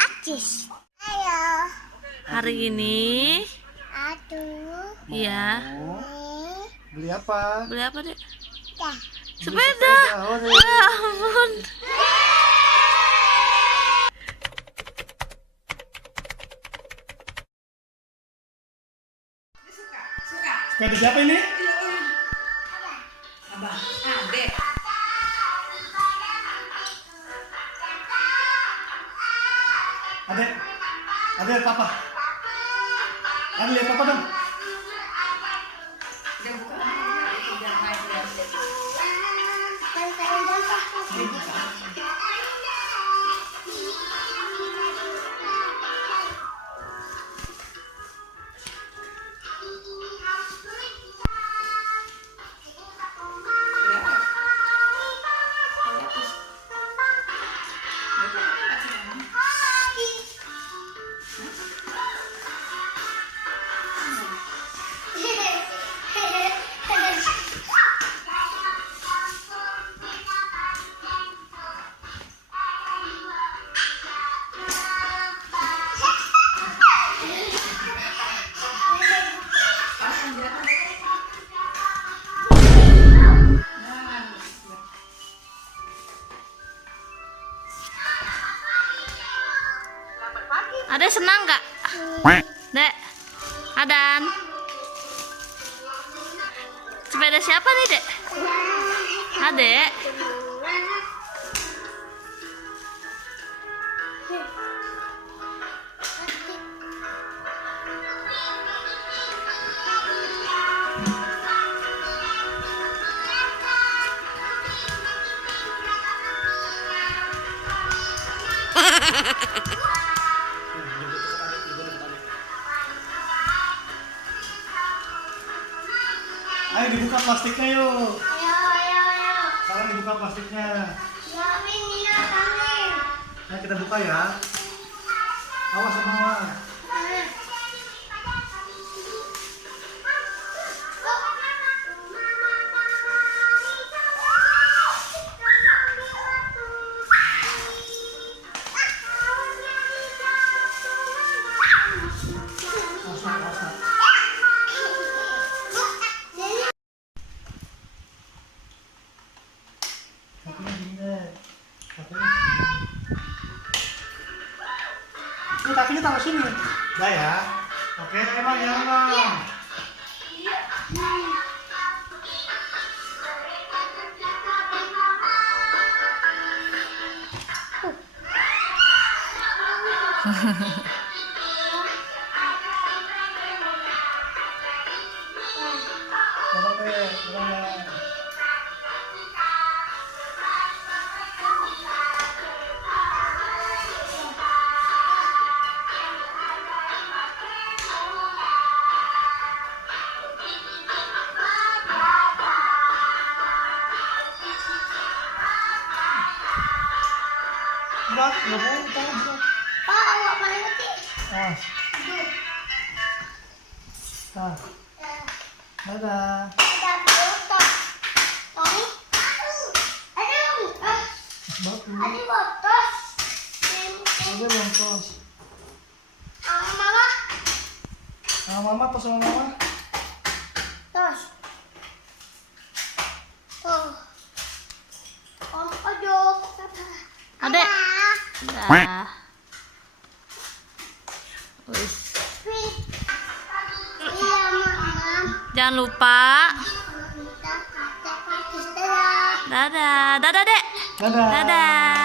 Acis. Ayo. Hari ini iya. Beli apa? Beli apa, Dek? Ya. Sepeda. Ya ampun. Sepeda siapa ini? Abang, Adek. Adek papa. Adek lihat papa dong. Dia buka itu jangan main dia. Adek senang nggak? Dek, Adan. Sepeda siapa nih, Dek? Adek. Ayo dibuka plastiknya yuk. Ayo. Sekarang dibuka plastiknya. Kami. Nah kita buka ya. Awas sama mama. Ini kakinya taruh sini. Dah ya. Oke, emang ya, Bang. Tolong deh, tolong ya. Berat, nggak boleh berat. Pak, awak paling kecil. Dadah. Ada botol. Kami. Ada botol. Batu. Ada botol. Ada bongkos. Mama. Sama mama atau sama mama? Terus. Tuh. Om ojok. Adek. Dah. Wis. Iya, Mama. Jangan lupa. Kita kakek pakai setelah. Dadah. Dadah, Dek. Dadah. Dadah.